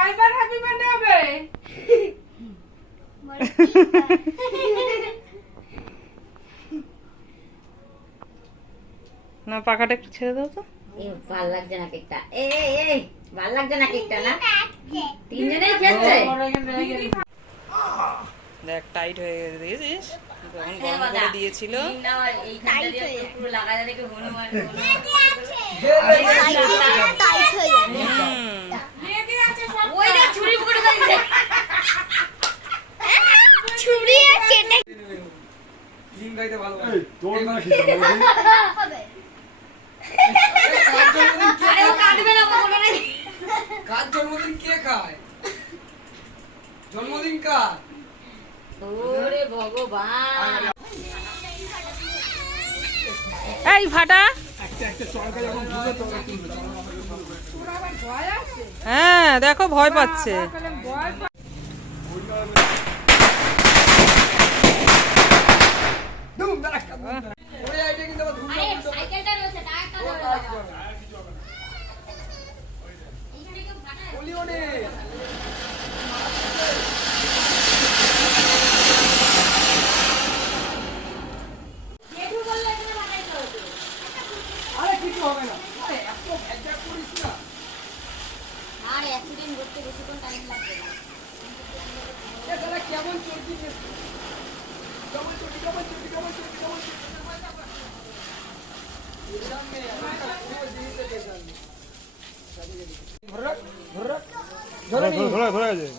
কয়বার happy birthday হবে? না পাখাটা একটু ছেড়ে দাও তো। ভাল লাগছে না কেকটা। ভাল লাগছে না কেকটা না? তিনজনেই খেয়েছে। দেখ টাইট হয়ে গেছে, দেখেছিস তখন গরম করে দিয়েছিল। কার জন্মদিন কে খায়? জন্মদিন কার? ওরে ভগবান, এই ফাটা। হ্যাঁ দেখো ভয় পাচ্ছে। সাইকেলটা রয়েছে, টায়ারটা আরে কিছু হবে না, এত ভেজা করিস না। আর অ্যাক্সিডেন্ট করতে বেশিক্ষণ টাইম লাগবে না। এছাড়া কেমন চলছি কেমন চলছি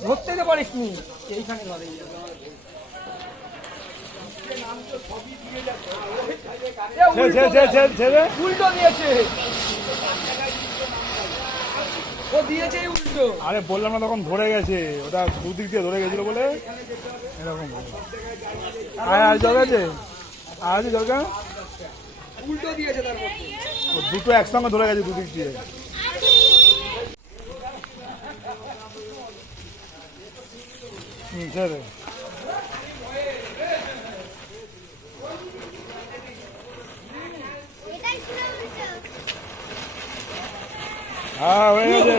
ধরতে যে পারিস নি, এইখানে ধরে উল্টো দিয়েছে, ও দিয়েছে উল্টো। আরে বললাম না তখন ধরে গেছে, ওটা দুদিক দিয়ে ধরে গেছিল বলে এরকম। আর জল আছে, আর আছে জল কেন? উল্টো দিয়েছে, তারপর ও দুটো একসঙ্গে ধরে গেছে দুদিক দিয়ে। ছেড়ে হ্যাঁ হয়ে গেছে।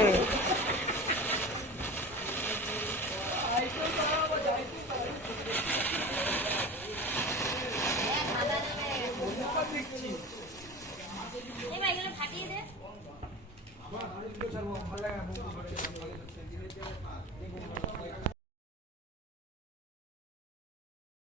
ফাটিয়ে দে।